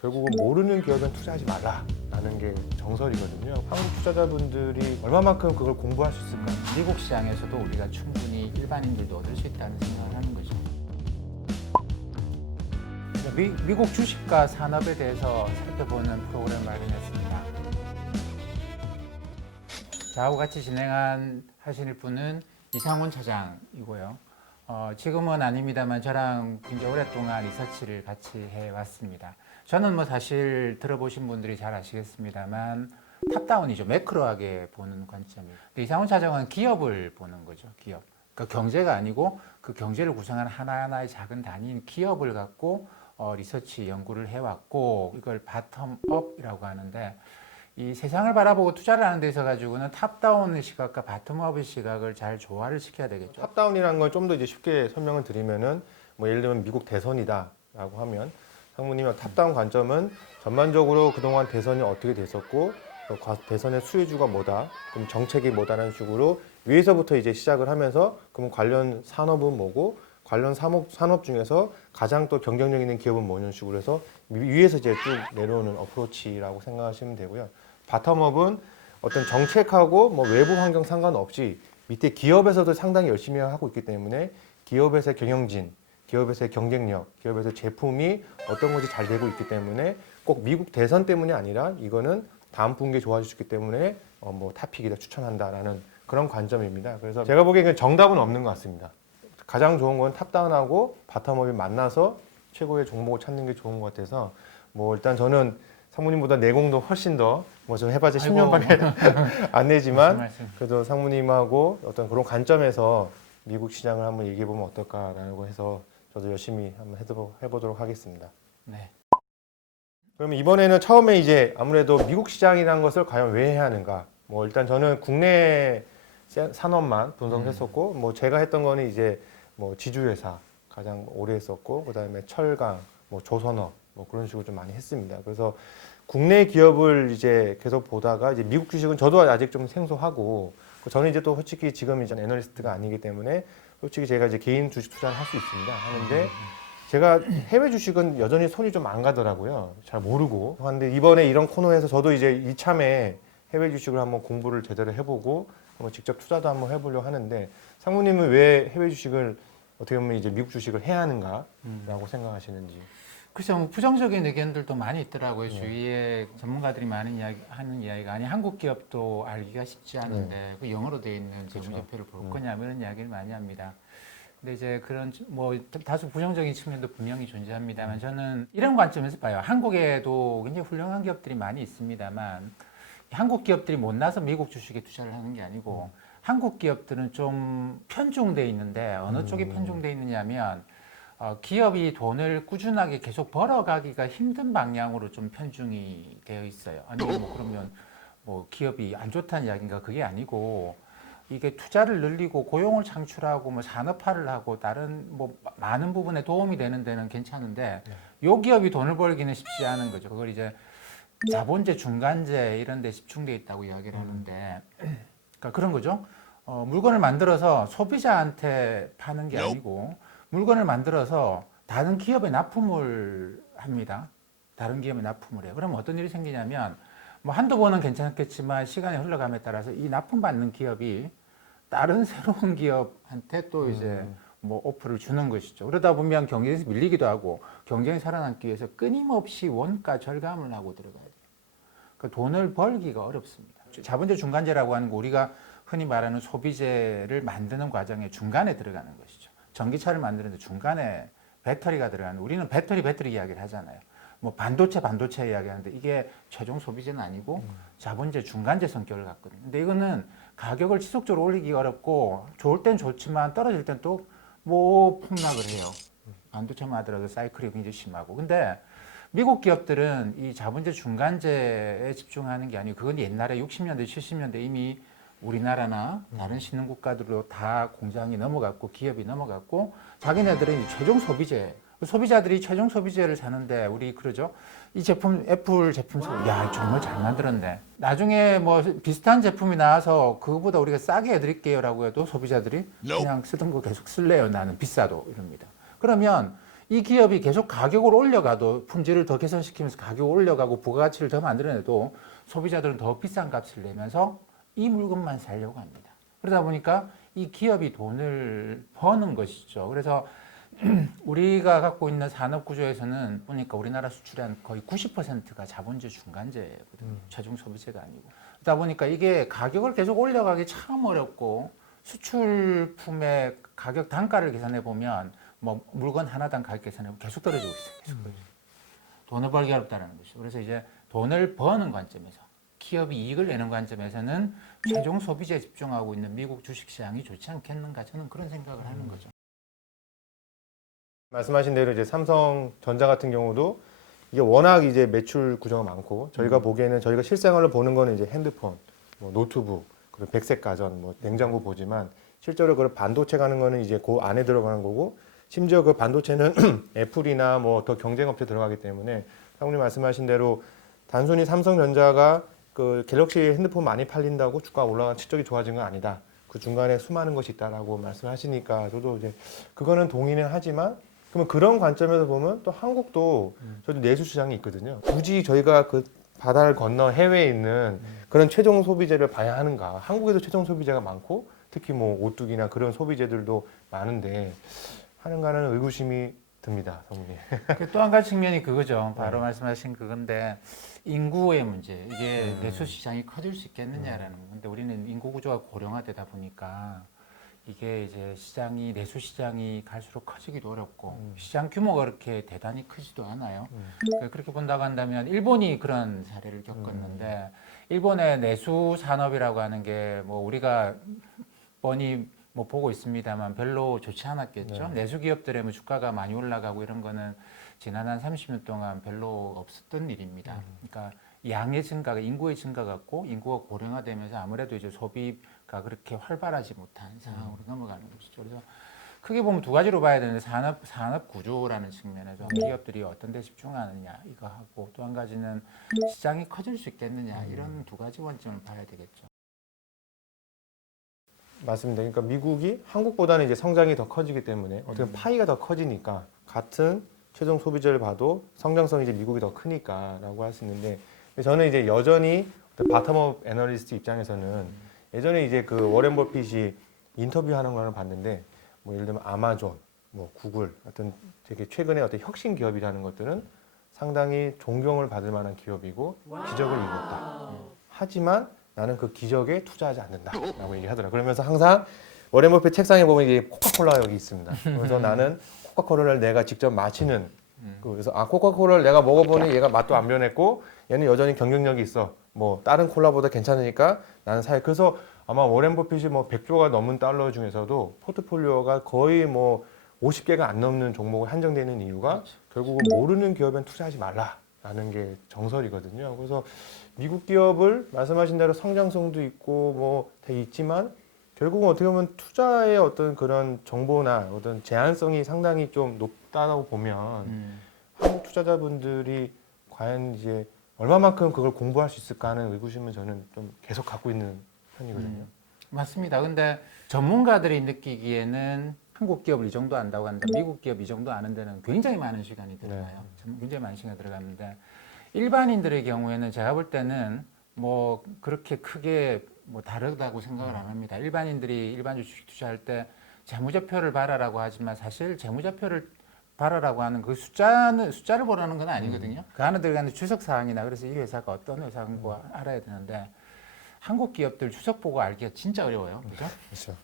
결국은 모르는 기업엔 투자하지 말라라는 게 정설이거든요. 한국 투자자분들이 얼마만큼 그걸 공부할 수 있을까? 미국 시장에서도 우리가 충분히 일반인들도 얻을 수 있다는 생각을 하는 거죠. 미국 주식과 산업에 대해서 살펴보는 프로그램을 마련했습니다. 저하고 같이 하실 분은 이상훈 차장이고요. 지금은 아닙니다만 저랑 굉장히 오랫동안 리서치를 같이 해왔습니다. 저는 뭐 사실 들어보신 분들이 잘 아시겠습니다만 탑다운이죠. 매크로하게 보는 관점이에요. 근데 이상훈 차장은 기업을 보는 거죠. 기업. 그러니까 경제가 아니고 그 경제를 구성하는 하나하나의 작은 단위인 기업을 갖고 리서치 연구를 해왔고 이걸 바텀업이라고 하는데 이 세상을 바라보고 투자를 하는 데 있어 가지고는 탑다운의 시각과 바텀업의 시각을 잘 조화를 시켜야 되겠죠. 탑다운이라는 걸 좀 더 이제 쉽게 설명을 드리면은 뭐 예를 들면 미국 대선이다라고 하면 상무님의 탑다운 관점은 전반적으로 그동안 대선이 어떻게 됐었고 대선의 수혜주가 뭐다, 그럼 정책이 뭐다라는 식으로 위에서부터 이제 시작을 하면서 그럼 관련 산업은 뭐고 관련 산업 중에서 가장 또 경쟁력 있는 기업은 뭐냐는 식으로 해서 위에서 이제 쭉 내려오는 어프로치라고 생각하시면 되고요. 바텀업은 어떤 정책하고 뭐 외부 환경 상관없이 밑에 기업에서도 상당히 열심히 하고 있기 때문에 기업에서의 경영진, 기업에서의 경쟁력, 기업에서의 제품이 어떤 것이 잘 되고 있기 때문에 꼭 미국 대선 때문이 아니라 이거는 다음 분기에 좋아질 수 있기 때문에 뭐 탑픽이다 추천한다라는 그런 관점입니다. 그래서 제가 보기에는 정답은 없는 것 같습니다. 가장 좋은 건 탑다운하고 바텀업이 만나서 최고의 종목을 찾는 게 좋은 것 같아서 뭐 일단 저는 상무님보다 내공도 훨씬 더 뭐 좀 해봤자 10년밖에 안 내지만 그래도 상무님하고 어떤 그런 관점에서 미국 시장을 한번 얘기해 보면 어떨까라고 해서 저도 열심히 한번 해보도록 하겠습니다. 네. 그러면 이번에는 처음에 이제 아무래도 미국 시장이라는 것을 과연 왜 해야 하는가? 뭐 일단 저는 국내 산업만 분석했었고 뭐 제가 했던 거는 이제 뭐 지주회사 가장 오래 했었고 그다음에 철강, 뭐 조선업 뭐 그런 식으로 좀 많이 했습니다. 그래서 국내 기업을 이제 계속 보다가 이제 미국 주식은 저도 아직 좀 생소하고 저는 이제 또 솔직히 지금 이제 애널리스트가 아니기 때문에 솔직히 제가 이제 개인 주식 투자를 할 수 있습니다. 하는데 제가 해외 주식은 여전히 손이 좀 안 가더라고요. 잘 모르고. 근데 이번에 이런 코너에서 저도 이제 이참에 해외 주식을 한번 공부를 제대로 해보고 한번 직접 투자도 한번 해보려고 하는데 상무님은 왜 해외 주식을 어떻게 보면 이제 미국 주식을 해야 하는가라고 생각하시는지. 글쎄요, 뭐 부정적인 의견들도 많이 있더라고요. 네. 주위에 전문가들이 많은 하는 이야기가 아니 한국 기업도 알기가 쉽지 않은데 그 영어로 되어 있는 재무제표를 볼 거냐 이런 이야기를 많이 합니다. 근데 이제 그런 뭐 다소 부정적인 측면도 분명히 존재합니다만 저는 이런 관점에서 봐요. 한국에도 굉장히 훌륭한 기업들이 많이 있습니다만 한국 기업들이 못나서 미국 주식에 투자를 하는 게 아니고 한국 기업들은 좀 편중돼 있는데 어느 쪽이 편중돼 있느냐면 기업이 돈을 꾸준하게 계속 벌어가기가 힘든 방향으로 좀 편중이 되어 있어요. 아니 뭐 그러면 뭐 기업이 안 좋다는 이야기인가 그게 아니고 이게 투자를 늘리고 고용을 창출하고 뭐 산업화를 하고 다른 뭐 많은 부분에 도움이 되는 데는 괜찮은데 요 기업이 돈을 벌기는 쉽지 않은 거죠. 그걸 이제 자본재, 중간재 이런 데 집중돼 있다고 이야기를 하는데 그러니까 그런 거죠. 물건을 만들어서 소비자한테 파는 게 아니고 물건을 만들어서 다른 기업에 납품을 합니다. 다른 기업에 납품을 해요. 그러면 어떤 일이 생기냐면 뭐 한두 번은 괜찮겠지만 시간이 흘러감에 따라서 이 납품받는 기업이 다른 새로운 기업한테 또 이제 뭐 오프를 주는 것이죠. 그러다 보면 경쟁에서 밀리기도 하고 경쟁이 살아남기 위해서 끊임없이 원가 절감을 하고 들어가야 돼요. 그러니까 돈을 벌기가 어렵습니다. 자본재 중간재라고 하는 거 우리가 흔히 말하는 소비재를 만드는 과정에 중간에 들어가는 것이죠. 전기차를 만드는데 중간에 배터리가 들어가는 우리는 배터리 이야기를 하잖아요. 뭐 반도체 이야기하는데 이게 최종 소비재는 아니고 자본재 중간재 성격을 갖거든요. 근데 이거는 가격을 지속적으로 올리기가 어렵고 좋을 땐 좋지만 떨어질 땐 또 뭐 폭락을 해요. 반도체만 하더라도 사이클이 굉장히 심하고. 근데 미국 기업들은 이 자본재 중간재에 집중하는 게 아니고 그건 옛날에 60년대, 70년대 이미 우리나라나 다른 신흥국가들로 다 공장이 넘어갔고 기업이 넘어갔고 자기네들은 최종 소비재 소비자들이 최종 소비재를 사는데 우리 그러죠. 이 제품 애플 제품 야 정말 잘 만들었네. 나중에 뭐 비슷한 제품이 나와서 그거보다 우리가 싸게 해드릴게요라고 해도 소비자들이 그냥 쓰던 거 계속 쓸래요. 나는 비싸도 이럽니다. 그러면 이 기업이 계속 가격을 올려가도 품질을 더 개선시키면서 가격을 올려가고 부가가치를 더 만들어내도 소비자들은 더 비싼 값을 내면서 이 물건만 사려고 합니다. 그러다 보니까 이 기업이 돈을 버는 것이죠. 그래서 우리가 갖고 있는 산업 구조에서는 보니까 우리나라 수출의 한 거의 90%가 자본주의 중간재거든요. 최종 소비재가 아니고. 그러다 보니까 이게 가격을 계속 올려가기 참 어렵고 수출품의 가격 단가를 계산해 보면 뭐 물건 하나당 가격 계산해 보면 계속 떨어지고 있어요. 계속 떨어지고. 돈을 벌기 어렵다는 것이죠. 그래서 이제 돈을 버는 관점에서 기업이 이익을 내는 관점에서는 최종 소비재에 집중하고 있는 미국 주식시장이 좋지 않겠는가 저는 그런 생각을 하는 거죠. 말씀하신 대로 이제 삼성전자 같은 경우도 이게 워낙 이제 매출 구조가 많고 저희가 보기에는 저희가 실생활로 보는 거는 이제 핸드폰, 뭐 노트북, 그리고 백색 가전, 뭐 냉장고 보지만 실제로 그 반도체 가는 거는 이제 그 안에 들어가는 거고 심지어 그 반도체는 애플이나 뭐 더 경쟁업체 들어가기 때문에 사모님 말씀하신 대로 단순히 삼성전자가 그 갤럭시 핸드폰 많이 팔린다고 주가 올라간 실적이 좋아진 건 아니다. 그 중간에 수많은 것이 있다라고 말씀하시니까 저도 이제 그거는 동의는 하지만 그러면 그런 관점에서 보면 또 한국도 저도 내수 시장이 있거든요. 굳이 저희가 그 바다를 건너 해외에 있는 그런 최종 소비재를 봐야 하는가? 한국에도 최종 소비재가 많고 특히 뭐 오뚜기나 그런 소비재들도 많은데 하는가는 의구심이 듭니다, 성문이. 또 한 가지 측면이 그거죠. 바로 말씀하신 그건데 인구의 문제. 이게 내수 시장이 커질 수 있겠느냐라는 건데 우리는 인구 구조가 고령화되다 보니까 이게 이제 시장이 내수 시장이 갈수록 커지기도 어렵고 시장 규모가 그렇게 대단히 크지도 않아요. 그렇게 본다고 한다면 일본이 그런 사례를 겪었는데 일본의 내수 산업이라고 하는 게 뭐 우리가 뻔히 뭐 보고 있습니다만 별로 좋지 않았겠죠. 내수 기업들의 뭐 주가가 많이 올라가고 이런 거는 지난 한 30년 동안 별로 없었던 일입니다. 그러니까 양의 증가가 인구의 증가 같고 인구가 고령화되면서 아무래도 이제 소비가 그렇게 활발하지 못한 상황으로 넘어가는 것이죠. 그래서 크게 보면 두 가지로 봐야 되는데 산업 구조라는 측면에서 기업들이 어떤 데 집중하느냐 이거 하고 또 한 가지는 시장이 커질 수 있겠느냐 이런 두 가지 관점을 봐야 되겠죠. 맞습니다. 그러니까 미국이 한국보다는 이제 성장이 더 커지기 때문에 어떻게 보면 파이가 더 커지니까 같은 최종 소비재를 봐도 성장성이 이제 미국이 더 크니까라고 할 수 있는데 저는 이제 여전히 바텀업 애널리스트 입장에서는 예전에 이제 그 워렌 버핏이 인터뷰하는 걸 봤는데 뭐 예를 들면 아마존, 뭐 구글 어떤 되게 최근에 어떤 혁신 기업이라는 것들은 상당히 존경을 받을 만한 기업이고 기적을 이뤘다. 하지만 나는 그 기적에 투자하지 않는다라고 얘기하더라고요. 그러면서 항상 워렌 버핏 책상에 보면 이게 코카콜라가 여기 있습니다. 그래서 나는 코카콜라를 내가 직접 마시는 그래서 코카콜라를 내가 먹어보니 얘가 맛도 안 변했고 얘는 여전히 경쟁력이 있어. 뭐 다른 콜라보다 괜찮으니까 나는 사요. 그래서 아마 워렌 버핏이 뭐 100조가 넘은 달러 중에서도 포트폴리오가 거의 뭐 50개가 안 넘는 종목에 한정되어 있는 이유가 결국은 모르는 기업엔 투자하지 말라라는 게 정설이거든요. 그래서 미국 기업을 말씀하신 대로 성장성도 있고 뭐 되게 있지만 결국은 어떻게 보면 투자의 어떤 그런 정보나 어떤 제한성이 상당히 좀 높다고 보면 한국 투자자분들이 과연 이제 얼마만큼 그걸 공부할 수 있을까 하는 의구심은 저는 좀 계속 갖고 있는 편이거든요. 맞습니다. 근데 전문가들이 느끼기에는 한국 기업을 이 정도 안다고 한다, 미국 기업 이 정도 아는 데는 굉장히 많은 시간이 들어가요. 굉장히 많은 시간이 들어가는데 일반인들의 경우에는 제가 볼 때는 뭐 그렇게 크게 뭐 다르다고 생각을 안 합니다. 일반인들이 일반 주식 투자할 때 재무제표를 봐라라고 하지만 사실 재무제표를 봐라라고 하는 그 숫자를 보라는 건 아니거든요. 그 안에 들어가는 주석 사항이나 그래서 이 회사가 어떤 회사인 거 알아야 되는데 한국 기업들 주석 보고 알기가 진짜 어려워요. 그죠? 그렇죠.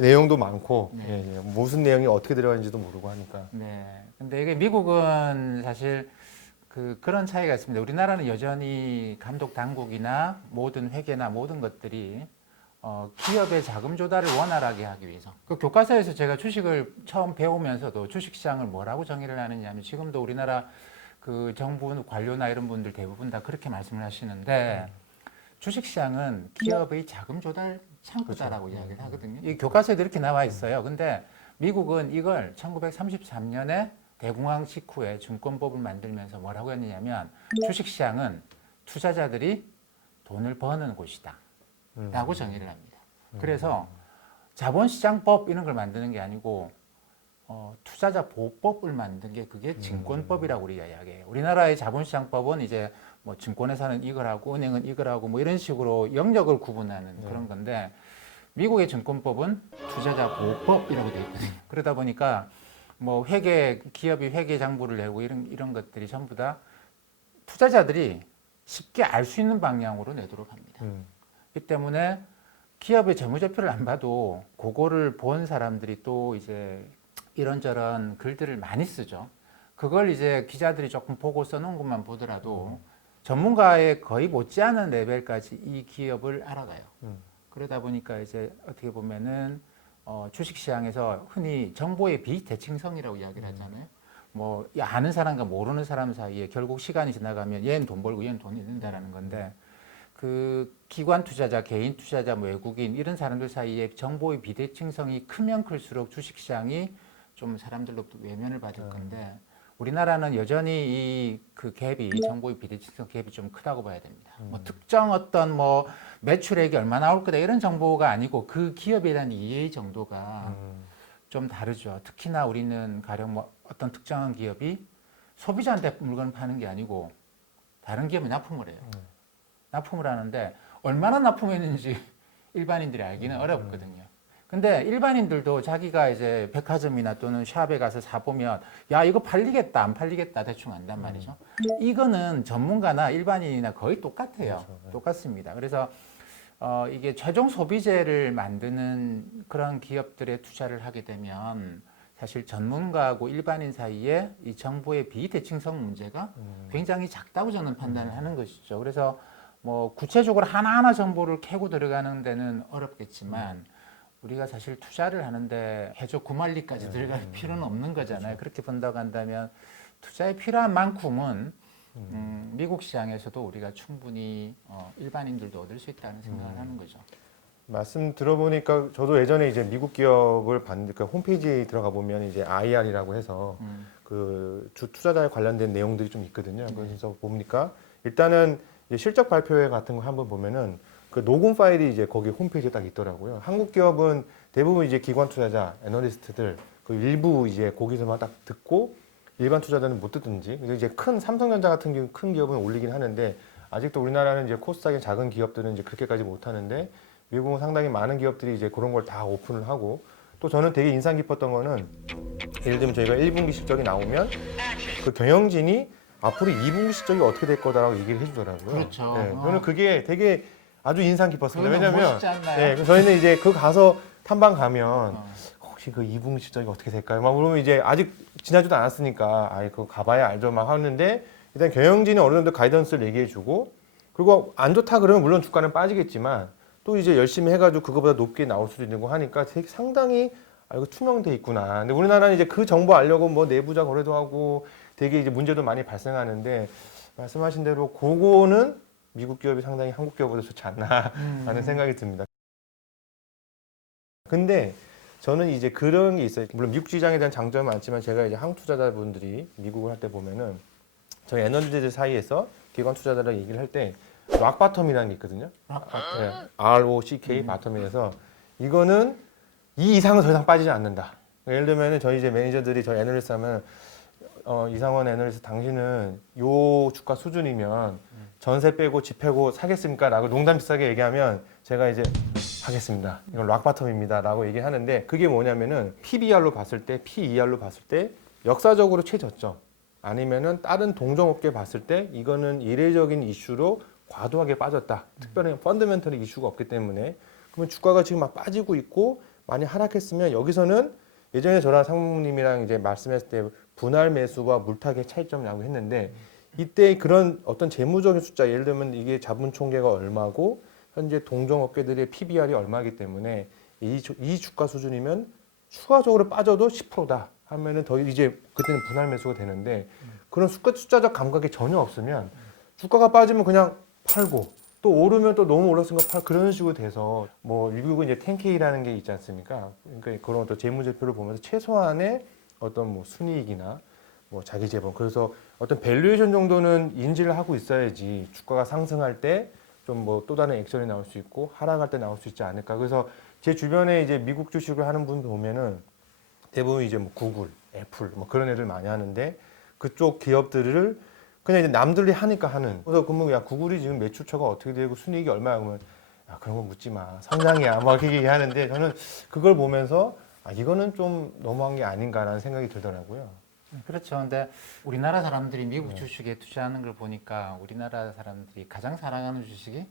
내용도 많고 네. 예, 예. 무슨 내용이 어떻게 들어가는지도 모르고 하니까. 네. 근데 이게 미국은 사실 그런 차이가 있습니다. 우리나라는 여전히 감독 당국이나 모든 회계나 모든 것들이 기업의 자금 조달을 원활하게 하기 위해서. 그 교과서에서 제가 주식을 처음 배우면서도 주식시장을 뭐라고 정의를 하느냐면 지금도 우리나라 그 정부 관료나 이런 분들 대부분 다 그렇게 말씀을 하시는데 주식시장은 기업의 자금 조달 창구다라고 이야기를 하거든요. 이 교과서에도 이렇게 나와 있어요. 근데 미국은 이걸 1933년에 대공황 직후에 증권법을 만들면서 뭐라고 했느냐면 주식시장은 투자자들이 돈을 버는 곳이다 라고 정의를 합니다. 그래서 자본시장법 이런 걸 만드는 게 아니고 투자자 보호법을 만든 게 그게 증권법이라고 우리가 이야기해요. 우리나라의 자본시장법은 이제 뭐 증권회사는 이걸 하고 은행은 이걸 하고 뭐 이런 식으로 영역을 구분하는 그런 건데 미국의 증권법은 투자자 보호법이라고 되어 있거든요. 그러다 보니까 뭐 기업이 회계 장부를 내고 이런 것들이 전부 다 투자자들이 쉽게 알 수 있는 방향으로 내도록 합니다. 이 때문에 기업의 재무제표를 안 봐도 그거를 본 사람들이 또 이제 이런저런 글들을 많이 쓰죠. 그걸 이제 기자들이 조금 보고 써놓은 것만 보더라도 전문가의 거의 못지않은 레벨까지 이 기업을 알아가요. 그러다 보니까 이제 어떻게 보면은 주식시장에서 흔히 정보의 비대칭성이라고 이야기를 하잖아요. 뭐 아는 사람과 모르는 사람 사이에 결국 시간이 지나가면 얘는 돈 벌고 얘는 돈 잃는다라는 건데 그 기관 투자자, 개인 투자자, 뭐 외국인 이런 사람들 사이에 정보의 비대칭성이 크면 클수록 주식시장이 좀 사람들로부터 외면을 받을 건데 우리나라는 여전히 이 그 갭이 정보의 비대칭성 갭이 좀 크다고 봐야 됩니다. 뭐 특정 어떤 뭐 매출액이 얼마 나올 거다 이런 정보가 아니고 그 기업에 대한 이해 정도가 좀 다르죠. 특히나 우리는 가령 뭐 어떤 특정한 기업이 소비자한테 물건을 파는 게 아니고 다른 기업에 납품을 해요. 납품을 하는데 얼마나 납품했는지 일반인들이 알기는 어렵거든요. 근데 일반인들도 자기가 이제 백화점이나 또는 샵에 가서 사보면 야 이거 팔리겠다 안 팔리겠다 대충 안단 말이죠. 이거는 전문가나 일반인이나 거의 똑같아요. 그렇죠. 똑같습니다. 그래서 이게 최종 소비재를 만드는 그런 기업들에 투자를 하게 되면 사실 전문가하고 일반인 사이에 이 정보의 비대칭성 문제가 굉장히 작다고 저는 판단을 하는 것이죠. 그래서 뭐 구체적으로 하나하나 정보를 캐고 들어가는 데는 어렵겠지만 우리가 사실 투자를 하는데 해적 구만리까지 들어갈 필요는 없는 거잖아요. 그렇게 본다고 한다면 투자에 필요한 만큼은 미국 시장에서도 우리가 충분히 일반인들도 얻을 수 있다는 생각을 하는 거죠. 말씀 들어보니까 저도 예전에 이제 미국 기업을 봤는데 그 홈페이지에 들어가 보면 이제 IR이라고 해서 그 주 투자자에 관련된 내용들이 좀 있거든요. 그래서 보니까 일단은 이제 실적 발표회 같은 거 한번 보면은 그 녹음 파일이 이제 거기 홈페이지에 딱 있더라고요. 한국 기업은 대부분 이제 기관 투자자, 애널리스트들 그 일부 이제 거기서만 딱 듣고 일반 투자자는 못 듣든지. 그래서 이제 큰 삼성전자 같은 경우 큰 기업은 올리긴 하는데 아직도 우리나라는 이제 코스닥의 작은 기업들은 이제 그렇게까지 못 하는데 미국은 상당히 많은 기업들이 이제 그런 걸 다 오픈을 하고 또 저는 되게 인상 깊었던 거는 예를 들면 저희가 1분기 실적이 나오면 그 경영진이 앞으로 2분기 실적이 어떻게 될 거다라고 얘기를 해주더라고요. 그렇죠. 네, 저는 그게 되게 아주 인상 깊었습니다. 그거 너무 왜냐면 멋있지 않나요? 네, 저희는 이제 그 가서 탐방 가면 혹시 그 2분기 실적이 어떻게 될까요? 막 그러면 이제 아직 지나지도 않았으니까 아이 그거 가봐야 알죠 막 하는데 일단 경영진이 어느 정도 가이던스를 얘기해주고 그리고 안 좋다 그러면 물론 주가는 빠지겠지만 또 이제 열심히 해가지고 그거보다 높게 나올 수도 있는 거 하니까 되게 상당히 이거 투명돼 있구나. 근데 우리나라는 이제 그 정보 알려고 뭐 내부자 거래도 하고 되게 이제 문제도 많이 발생하는데 말씀하신 대로 그거는 미국 기업이 상당히 한국 기업보다 좋지 않나라는 생각이 듭니다. 근데 저는 이제 그런 게 있어요. 물론 미국 시장에 대한 장점은 많지만 제가 이제 한국 투자자분들이 미국을 할 때 보면은 저희 애널리스트들 사이에서 기관 투자자랑 얘기를 할 때 락바텀이라는 게 있거든요. 네, ROCK 바텀이라서 이거는 이 이상은 더 이상 빠지지 않는다. 예를 들면 저희 이제 매니저들이 저희 애널리스트 하면 이상원 애널리스트 당신은 요 주가 수준이면 전세 빼고 집 빼고 사겠습니까? 라고 농담 비슷하게 얘기하면 제가 이제 하겠습니다. 이건 락바텀입니다. 라고 얘기하는데 그게 뭐냐면은 PBR로 봤을 때, PER로 봤을 때 역사적으로 최저점 아니면은 다른 동종업계 봤을 때 이거는 이례적인 이슈로 과도하게 빠졌다. 특별히 펀더멘털 이슈가 없기 때문에 그러면 주가가 지금 막 빠지고 있고 많이 하락했으면 여기서는 예전에 저랑 상무님이랑 이제 말씀했을 때 분할 매수와 물타기의 차이점이라고 했는데 이때 그런 어떤 재무적인 숫자 예를 들면 이게 자본 총계가 얼마고 현재 동종업계들의 PBR이 얼마이기 때문에 이 주가 수준이면 추가적으로 빠져도 10%다 하면은 더 이제 그때는 분할 매수가 되는데 그런 숫자적 감각이 전혀 없으면 주가가 빠지면 그냥 팔고 또 오르면 또 너무 올랐으니까 팔 그런 식으로 돼서 뭐 미국은 이제 10K라는 게 있지 않습니까? 그러니까 그런 어떤 재무제표를 보면서 최소한의 어떤 뭐 순이익이나 뭐 자기 재본 그래서 어떤 밸류에이션 정도는 인지를 하고 있어야지 주가가 상승할 때 좀 뭐 또 다른 액션이 나올 수 있고 하락할 때 나올 수 있지 않을까. 그래서 제 주변에 이제 미국 주식을 하는 분 보면은 대부분 이제 뭐 구글, 애플 뭐 그런 애들 많이 하는데 그쪽 기업들을 그냥 이제 남들이 하니까 하는. 그래서 그러면 야 구글이 지금 매출처가 어떻게 되고 순이익이 얼마야 그러면 야 그런 거 묻지 마 성장이야 막 이렇게 얘기하는데 저는 그걸 보면서 아 이거는 좀 너무한 게 아닌가라는 생각이 들더라고요. 그렇죠. 근데 우리나라 사람들이 미국 주식에 투자하는 걸 보니까 우리나라 사람들이 가장 사랑하는 주식이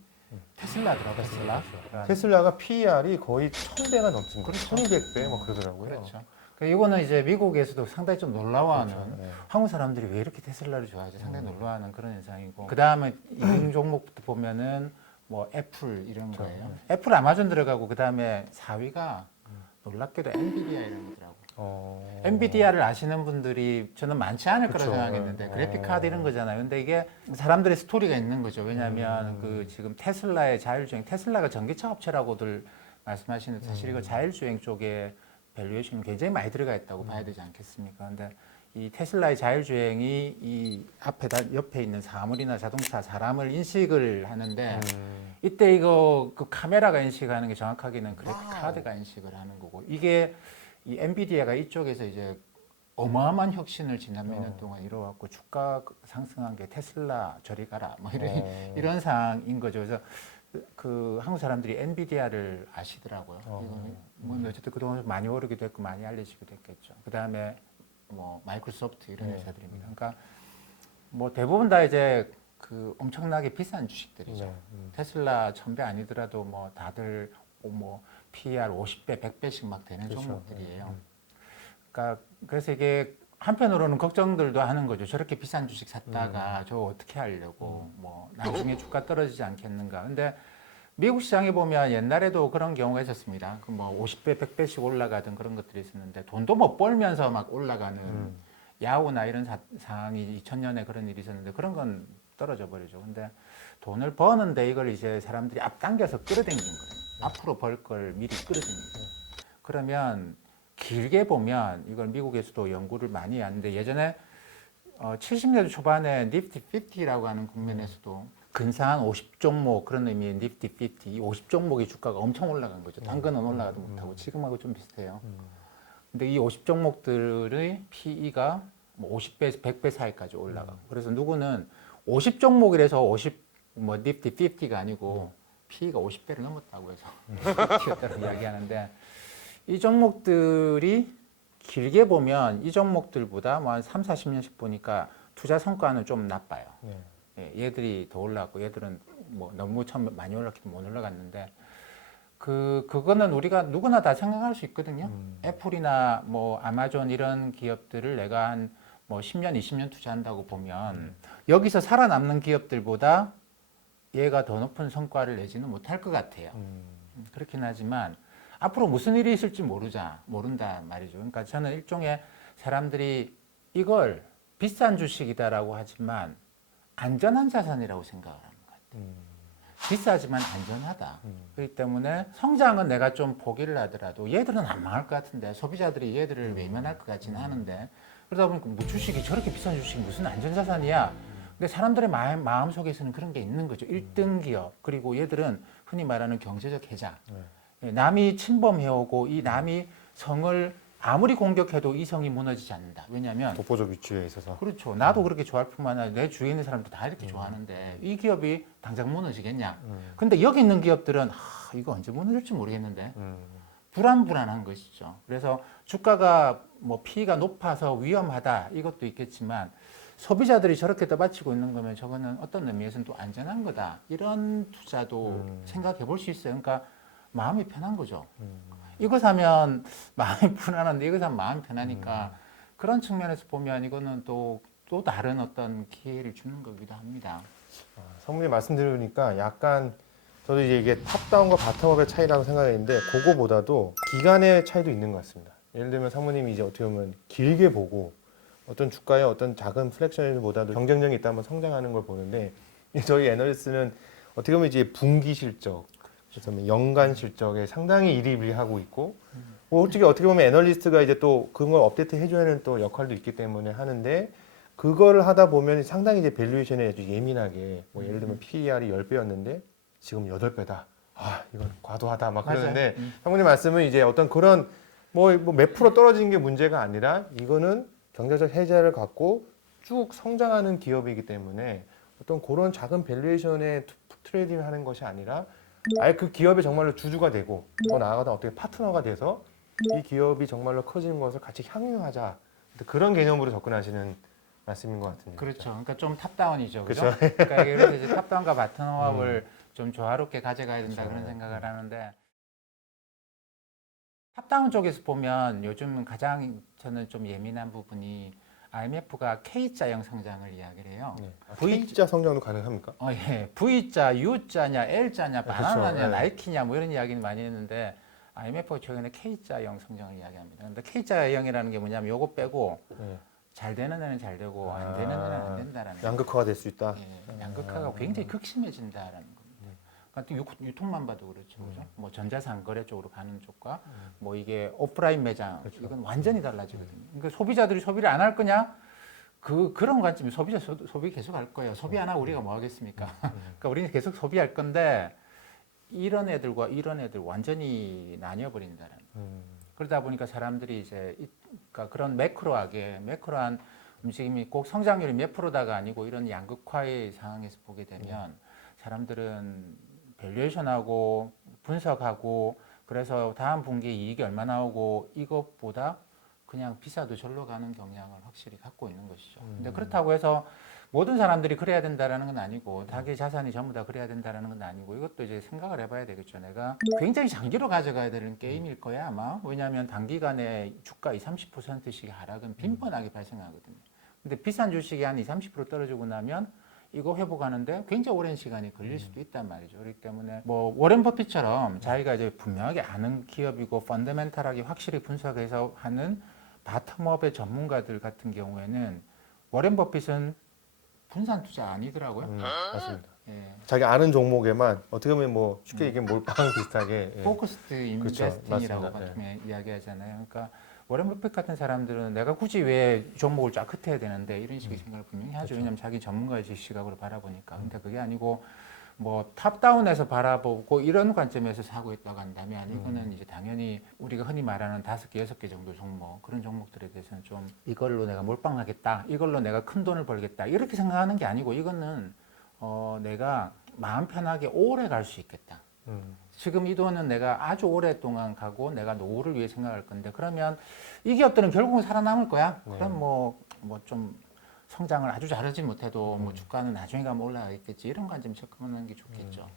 테슬라더라고요. 테슬라가 PER이 거의 1000배가 넘습니다. 그렇죠. 1200배 뭐 그러더라고요. 그렇죠. 이거는 이제 미국에서도 상당히 좀 놀라워하는 그렇죠. 네. 한국 사람들이 왜 이렇게 테슬라를 좋아하지 상당히 놀라워하는 그런 현상이고 그 다음에 이등 종목부터 보면은 뭐 애플 이런 그렇죠. 거예요. 애플, 아마존 들어가고 그 다음에 4위가 놀랍게도 엔비디아 이런 거더라고. 엔비디아를 아시는 분들이 저는 많지 않을 거라 그쵸. 생각했는데 그래픽 카드 이런 거잖아요. 근데 이게 사람들의 스토리가 있는 거죠. 왜냐하면 그 지금 테슬라의 자율주행, 테슬라가 전기차 업체라고들 말씀하시는데 사실 이거 자율주행 쪽에 밸류에이션이 굉장히 많이 들어가 있다고 봐야 되지 않겠습니까? 근데 이 테슬라의 자율주행이 이 옆에 있는 사물이나 자동차, 사람을 인식을 하는데 이때 이거 그 카메라가 인식하는 게 정확하게는 그래픽 카드가 인식을 하는 거고 이게 이 엔비디아가 이쪽에서 이제 어마어마한 혁신을 지난 몇 년 동안 이뤄왔고 주가 상승한 게 테슬라 저리 가라 뭐 이런 상황인 거죠. 그래서 그 한국 사람들이 엔비디아를 아시더라고요. 이거는 뭐 어쨌든 그동안 좀 많이 오르기도 했고 많이 알려지기도 했겠죠. 그 다음에 뭐 마이크로소프트 이런 회사들입니다. 그러니까 뭐 대부분 다 이제 그 엄청나게 비싼 주식들이죠. 테슬라 1000배 아니더라도 뭐 다들 뭐 PER 50배, 100배씩 막 되는 그렇죠. 종목들이에요. 그러니까 그래서 이게 한편으로는 걱정들도 하는 거죠. 저렇게 비싼 주식 샀다가 저 어떻게 하려고 뭐 나중에 주가 떨어지지 않겠는가. 근데 미국 시장에 보면 옛날에도 그런 경우가 있었습니다. 그 뭐 50배, 100배씩 올라가던 그런 것들이 있었는데 돈도 못 벌면서 막 올라가는 야후나 이런 상황이 2000년에 그런 일이 있었는데 그런 건 떨어져 버리죠. 근데 돈을 버는데 이걸 이제 사람들이 앞당겨서 끌어당긴 거예요. 앞으로 벌 걸 미리 끌어당긴 거예요. 그러면 길게 보면 이걸 미국에서도 연구를 많이 하는데 예전에 70년대 초반에 니프티 50라고 하는 국면에서도 근사한 50종목 그런 의미의 니프티 50, 이 50종목의 주가가 엄청 올라간 거죠. 단 거는 올라가도 못하고 지금하고 좀 비슷해요. 근데 이 50종목들의 PE가 뭐 50배에서 100배 사이까지 올라가고 그래서 누구는 50종목이라서 뭐 니프티 50가 아니고 PE가 50배를 넘었다고 해서 50였다고 이야기하는데 이 종목들이 길게 보면 이 종목들보다 뭐 한 3, 40년씩 보니까 투자 성과는 좀 나빠요. 예, 얘들이 더 올라갔고 얘들은 뭐 너무 처음 많이 올랐기도 못 올라갔는데 그거는 우리가 누구나 다 생각할 수 있거든요. 애플이나 뭐 아마존 이런 기업들을 내가 한 뭐 10년, 20년 투자한다고 보면 여기서 살아남는 기업들보다 얘가 더 높은 성과를 내지는 못할 것 같아요. 그렇긴 하지만 앞으로 무슨 일이 있을지 모른다 말이죠. 그러니까 저는 일종의 사람들이 이걸 비싼 주식이다라고 하지만 안전한 자산이라고 생각을 하는 것 같아요. 비싸지만 안전하다. 그렇기 때문에 성장은 내가 좀 포기를 하더라도 얘들은 안 망할 것 같은데 소비자들이 얘들을 외면할 것 같지는 않은데 그러다 보니까 뭐 주식이 저렇게 비싼 주식이 무슨 안전자산이야. 근데 사람들의 마음 속에서는 그런 게 있는 거죠. 1등 기업 그리고 얘들은 흔히 말하는 경제적 해자. 남이 침범해오고 이 남이 성을 아무리 공격해도 이 성이 무너지지 않는다. 왜냐하면 독보적 위치에 있어서. 그렇죠. 나도 그렇게 좋아할 뿐만 아니라 내 주위에 있는 사람도 다 이렇게 좋아하는데 이 기업이 당장 무너지겠냐. 근데 여기 있는 기업들은 이거 언제 무너질지 모르겠는데 불안한 것이죠. 그래서 주가가 뭐 PE가 높아서 위험하다 이것도 있겠지만 소비자들이 저렇게 떠받치고 있는 거면 저거는 어떤 의미에서는 또 안전한 거다. 이런 투자도 생각해 볼 수 있어요. 그러니까 마음이 편한 거죠. 이거 사면 마음이 불안한데 이거 사면 마음이 편하니까 그런 측면에서 보면 이거는 또 다른 어떤 기회를 주는 거기도 합니다. 성문이 말씀 들으니까 약간 저도 이제 이게 탑다운과 바텀업의 차이라고 생각했는데 그거보다도 기간의 차이도 있는 것 같습니다. 예를 들면 상무님이 이제 어떻게 보면 길게 보고 어떤 주가의 어떤 작은 플렉션보다도 경쟁력이 있다면 성장하는 걸 보는데 저희 애널리스트는 어떻게 보면 이제 분기 실적, 그래서 연간 실적에 상당히 일희일비하고 있고 뭐 솔직히 어떻게 보면 애널리스트가 이제 또 그런 걸 업데이트 해줘야 하는 또 역할도 있기 때문에 하는데 그거를 하다 보면 상당히 이제 밸류에이션에 아주 예민하게 뭐 예를 들면 PER이 10배였는데 지금 8배다. 아, 이건 과도하다 막 그러는데 상무님 말씀은 이제 어떤 그런 몇 프로 떨어지는 게 문제가 아니라 이거는 경제적 해자를 갖고 쭉 성장하는 기업이기 때문에 어떤 그런 작은 밸류에이션에 트레이딩을 하는 것이 아니라 아예 그 기업이 정말로 주주가 되고 더 나아가서 어떻게 파트너가 돼서 이 기업이 정말로 커지는 것을 같이 향유하자 그런 개념으로 접근하시는 말씀인 것 같습니다. 그렇죠. 그러니까 좀 탑다운이죠. 그죠? 그렇죠. 그러니까 그래서 이제 탑다운과 바텀업을 좀 조화롭게 가져가야 된다 그렇죠. 그런 생각을 하는데 탑다운 쪽에서 보면 요즘 가장 저는 좀 예민한 부분이 IMF가 K자형 성장을 이야기를 해요. 네. V- V자 성장도 가능합니까? 예. V자, U자냐, L자냐, 그렇죠. 바나나냐, 네. 나이키냐 뭐 이런 이야기는 많이 했는데 IMF가 최근에 K자형 성장을 이야기합니다. 근데 K자형이라는 게 뭐냐면 요거 빼고 네. 잘 되는 애는 잘 되고 안 되는 애는 안 된다라는 양극화가 될 수 있다. 예, 양극화가 굉장히 극심해진다라는 겁니다. 그러니까 유통만 봐도 그렇죠, 그죠? 뭐 전자상 거래 쪽으로 가는 쪽과 뭐 이게 오프라인 매장 그렇죠. 이건 완전히 달라지거든요. 그러니까 소비자들이 소비를 안 할 거냐? 그런 관점이 소비자 소비 계속 할 거예요. 소비 안 하고 우리가 뭐 하겠습니까? 그러니까 우리는 계속 소비할 건데 이런 애들과 이런 애들 완전히 나뉘어버린다는. 그러다 보니까 사람들이 이제 그러니까 그런 매크로한 움직임이 꼭 성장률이 몇 프로다가 아니고 이런 양극화의 상황에서 보게 되면 사람들은 밸류에이션하고 분석하고 그래서 다음 분기에 이익이 얼마 나오고 이것보다 그냥 비싸도 절로 가는 경향을 확실히 갖고 있는 것이죠. 근데 그렇다고 해서 모든 사람들이 그래야 된다라는 건 아니고 자기 자산이 전부 다 그래야 된다라는 건 아니고 이것도 이제 생각을 해봐야 되겠죠. 내가 굉장히 장기로 가져가야 되는 게임일 거야 아마. 왜냐하면 단기간에 주가 20, 30%씩 하락은 빈번하게 발생하거든요. 근데 비싼 주식이 한 20, 30% 떨어지고 나면 이거 회복하는데 굉장히 오랜 시간이 걸릴 수도 있단 말이죠. 그렇기 때문에 뭐 워렌 버핏처럼 자기가 이제 분명하게 아는 기업이고 펀더멘탈하게 확실히 분석해서 하는 바텀업의 전문가들 같은 경우에는 워렌 버핏은 분산 투자 아니더라고요. 맞습니다. 예. 자기 아는 종목에만 어떻게 보면 뭐 쉽게 얘기하면 몰빵 비슷하게 예. 포커스드 인베스팅이라고 맞습니다. 보통 이야기하잖아요. 그러니까 워렌 버핏 같은 사람들은 내가 굳이 왜 종목을 쫙 흩어야 되는데 이런 식의 생각을 분명히 하죠. 왜냐하면 자기 전문가의 시각으로 바라보니까. 근데 그게 아니고 뭐 탑다운에서 바라보고 이런 관점에서 사고 있다고 한다면 이거는 이제 당연히 우리가 흔히 말하는 5개, 6개 정도 종목 그런 종목들에 대해서는 좀 이걸로 내가 몰빵하겠다, 이걸로 내가 큰 돈을 벌겠다 이렇게 생각하는 게 아니고 이거는 내가 마음 편하게 오래 갈 수 있겠다. 지금 이 돈은 내가 아주 오랫동안 가고 내가 노후를 위해 생각할 건데 그러면 이 기업들은 결국은 살아남을 거야. 그럼 뭐 좀 성장을 아주 잘하지 못해도 뭐 주가는 나중에 가면 올라가겠지 이런 관점 접근하는 게 좋겠죠.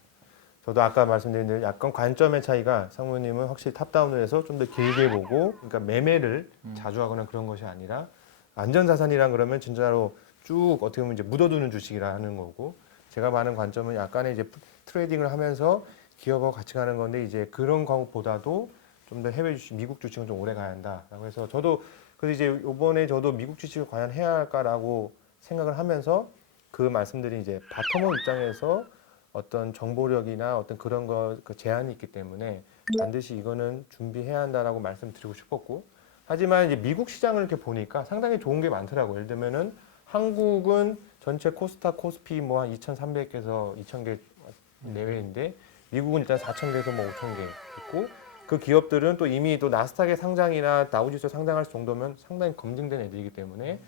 저도 아까 말씀드린 대로 약간 관점의 차이가 상무님은 확실히 탑다운을 해서 좀 더 길게 보고 그러니까 매매를 자주 하거나 그런 것이 아니라 안전자산이란 그러면 진짜로 쭉 어떻게 보면 이제 묻어두는 주식이라 하는 거고 제가 말하는 관점은 약간의 이제 트레이딩을 하면서 기업하고 같이 가는 건데 이제 그런 것보다도 좀 더 해외 주식, 미국 주식은 좀 오래 가야 한다라고 해서 저도 그래서 이제 이번에 저도 미국 주식을 과연 해야 할까라고 생각을 하면서 그 말씀드린 이제 바텀업 입장에서 어떤 정보력이나 어떤 그런 그 제한이 있기 때문에 반드시 이거는 준비해야 한다라고 말씀드리고 싶었고 하지만 이제 미국 시장을 이렇게 보니까 상당히 좋은 게 많더라고요. 예를 들면은 한국은 전체 코스닥, 코스피 뭐 한 2,300개에서 2,000개 내외인데 미국은 일단 4,000개에서 뭐 5,000개 있고 그 기업들은 또 이미 또 나스닥에 상장이나 다우지수에 상장할 정도면 상당히 검증된 애들이기 때문에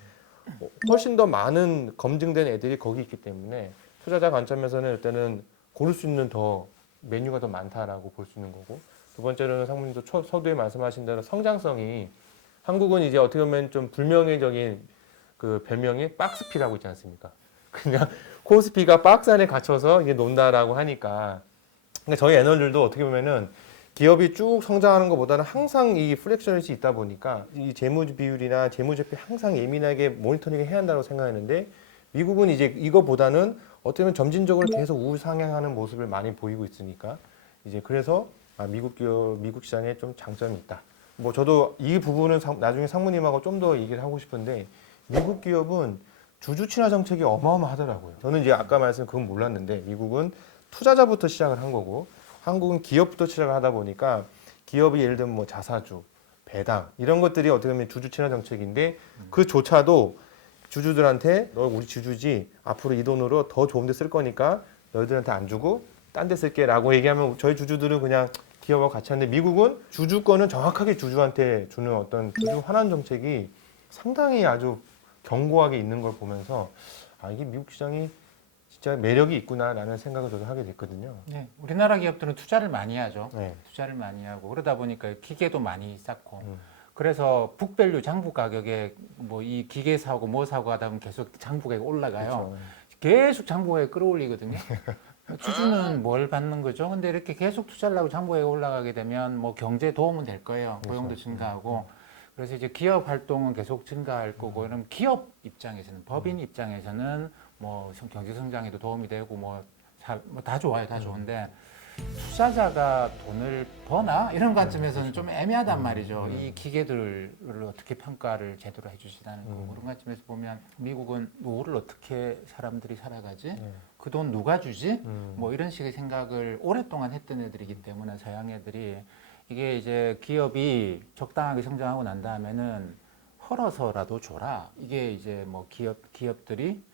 훨씬 더 많은 검증된 애들이 거기 있기 때문에 투자자 관점에서는 일단은 고를 수 있는 더 메뉴가 더 많다라고 볼 수 있는 거고 두 번째로는 상무님도 서두에 말씀하신 대로 성장성이 한국은 이제 어떻게 보면 좀 불명예적인 그 별명이 박스피라고 있지 않습니까? 그냥 코스피가 박스 안에 갇혀서 이게 논다라고 하니까 그러니까 저희 애널들도 어떻게 보면은 기업이 쭉 성장하는 것보다는 항상 이 플렉셔닛이 있다 보니까 이 재무 비율이나 재무제표 항상 예민하게 모니터링을 해야 한다고 생각했는데 미국은 이제 이거보다는 어떻게 보면 점진적으로 계속 우상향하는 모습을 많이 보이고 있으니까 이제 그래서 미국 시장에 좀 장점이 있다. 뭐 저도 이 부분은 나중에 상무님하고 좀 더 얘기를 하고 싶은데 미국 기업은 주주 친화 정책이 어마어마하더라고요. 저는 이제 아까 말씀 그건 몰랐는데 미국은 투자자부터 시작을 한 거고 한국은 기업부터 시작을 하다 보니까 기업이 예를 들면 뭐 자사주, 배당 이런 것들이 어떻게 보면 주주 친화 정책인데 그조차도 주주들한테 너 우리 주주지 앞으로 이 돈으로 더 좋은 데 쓸 거니까 너희들한테 안 주고 딴 데 쓸게라고 얘기하면 저희 주주들은 그냥 기업하고 같이 하는데 미국은 주주권은 정확하게 주주한테 주는 어떤 주주 환원 정책이 상당히 아주 견고하게 있는 걸 보면서 아 이게 미국 시장이 진짜 매력이 있구나라는 생각을 저도 하게 됐거든요. 네, 우리나라 기업들은 투자를 많이 하죠. 네. 투자를 많이 하고 그러다 보니까 기계도 많이 쌓고 음. 그래서 북밸류 장부 가격에 뭐 이 기계 사고 뭐 사고 하다 보면 계속 장부 가격이 올라가요. 그렇죠. 계속 장부 가격이 끌어올리거든요. 주주는 뭘 받는 거죠? 근데 이렇게 계속 투자를 하고 장부 가격이 올라가게 되면 뭐 경제 도움은 될 거예요. 고용도 그렇죠. 증가하고 그래서 이제 기업 활동은 계속 증가할 거고 그럼 기업 입장에서는 법인 입장에서는 뭐 경제 성장에도 도움이 되고 뭐 다 좋아요. 다 좋은데 투자자가 돈을 버나 이런 관점에서는 좀 애매하단 말이죠. 이 기계들을 어떻게 평가를 제대로 해주시다는 거 그런 관점에서 보면 미국은 뭐를 어떻게 사람들이 살아가지? 네. 그 돈 누가 주지? 뭐 이런 식의 생각을 오랫동안 했던 애들이기 때문에 서양 애들이 이게 이제 기업이 적당하게 성장하고 난 다음에는 헐어서라도 줘라. 이게 이제 뭐 기업들이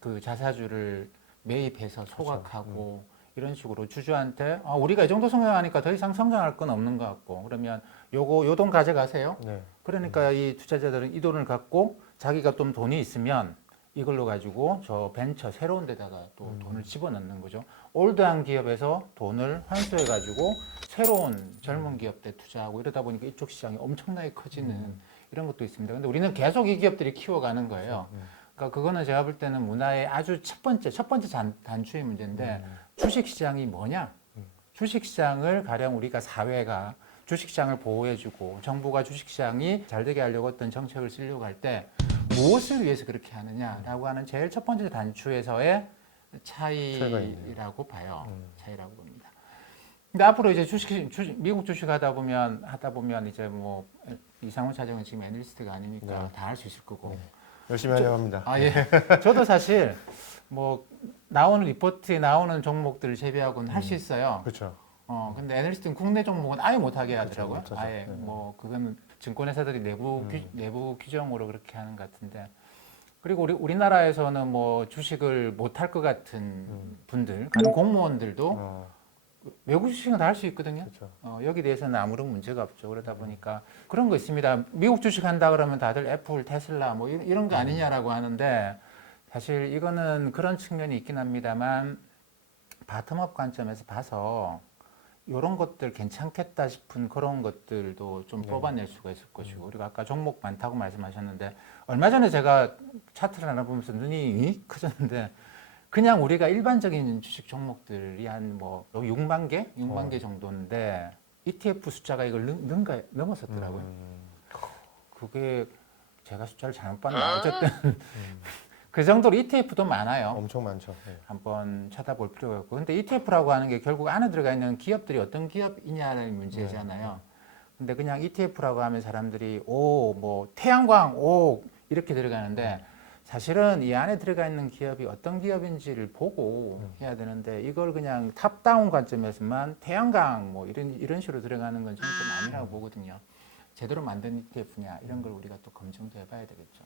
그 자사주를 매입해서 소각하고 이런 식으로 주주한테 아, 우리가 이 정도 성장하니까 더 이상 성장할 건 없는 것 같고 그러면 요 돈 가져가세요. 네. 그러니까 이 투자자들은 이 돈을 갖고 자기가 좀 돈이 있으면 이걸로 가지고 저 벤처 새로운 데다가 또 돈을 집어넣는 거죠. 올드한 기업에서 돈을 환수해 가지고 새로운 젊은 기업에 투자하고 이러다 보니까 이쪽 시장이 엄청나게 커지는 이런 것도 있습니다. 근데 우리는 계속 이 기업들이 키워가는 거예요. 그러니까 그거는 제가 볼 때는 문화의 아주 첫 번째 단추의 문제인데 주식 시장이 뭐냐? 주식 시장을 가령 우리가 사회가 주식 시장을 보호해주고 정부가 주식 시장이 잘 되게 하려고 어떤 정책을 쓰려고 할 때 무엇을 위해서 그렇게 하느냐라고 하는 제일 첫 번째 단추에서의 차이라고 봐요. 차이라고 봅니다. 근데 앞으로 이제 미국 주식 하다 보면 이제 뭐 이상훈 차장은 지금 애널리스트가 아니니까 네. 다 할 수 있을 거고. 네. 열심히 하려고 합니다. 아, 예. 저도 사실 뭐 나오는 리포트에 나오는 종목들을 제외하고는 할 수 있어요. 그렇죠. 근데 애널리스트는 국내 종목은 아예 못하게 하더라고요. 못하죠. 아예 네. 뭐 그건 증권회사들이 내부 규정으로 그렇게 하는 것 같은데. 그리고 우리나라에서는 뭐 주식을 못할 것 같은 분들, 다른 공무원들도 외국 주식은 다 할 수 있거든요. 그렇죠. 여기 대해서는 아무런 문제가 없죠. 그러다 보니까 그런 거 있습니다. 미국 주식 한다 그러면 다들 애플, 테슬라 뭐 이런 거 아니냐라고 하는데 사실 이거는 그런 측면이 있긴 합니다만 바텀업 관점에서 봐서 이런 것들 괜찮겠다 싶은 그런 것들도 좀 네. 뽑아낼 수가 있을 것이고 그리고 아까 종목 많다고 말씀하셨는데 얼마 전에 제가 차트를 하나 보면서 눈이 커졌는데 그냥 우리가 일반적인 주식 종목들이 한 뭐 6만 개 정도인데 ETF 숫자가 이걸 넘어섰더라고요. 그게 제가 숫자를 잘못 봤나 어쨌든 그 정도로 ETF도 많아요. 엄청 많죠. 네. 한번 찾아볼 필요가 있고 근데 ETF라고 하는 게 결국 안에 들어가 있는 기업들이 어떤 기업이냐는 문제잖아요. 근데 그냥 ETF라고 하면 사람들이 뭐 태양광 이렇게 들어가는데 사실은 이 안에 들어가 있는 기업이 어떤 기업인지를 보고 해야 되는데 이걸 그냥 탑다운 관점에서만 태양광 뭐 이런 식으로 들어가는 건 저는 좀 아니라고 보거든요. 제대로 만든 ETF냐 이런 걸 우리가 또 검증도 해봐야 되겠죠.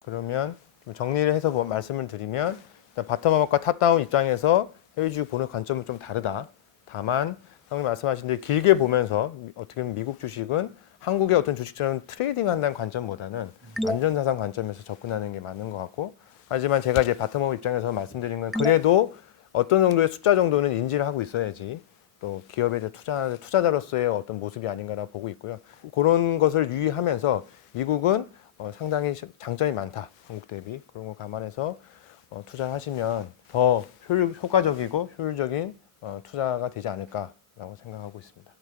그러면 좀 정리를 해서 말씀을 드리면 일단 바텀업과 탑다운 입장에서 해외주식 보는 관점은 좀 다르다. 다만 형님 말씀하신 대로 길게 보면서 어떻게 보면 미국 주식은 한국의 어떤 주식처럼 트레이딩한다는 관점보다는 안전자산 관점에서 접근하는 게 맞는 것 같고 하지만 제가 이제 바텀업 입장에서 말씀드린 건 그래도 어떤 정도의 숫자 정도는 인지를 하고 있어야지 또 기업에 대해 투자자로서의 어떤 모습이 아닌가라고 보고 있고요. 그런 것을 유의하면서 미국은 상당히 장점이 많다. 한국 대비. 그런 거 감안해서 투자하시면 더 효과적이고 효율적인 투자가 되지 않을까라고 생각하고 있습니다.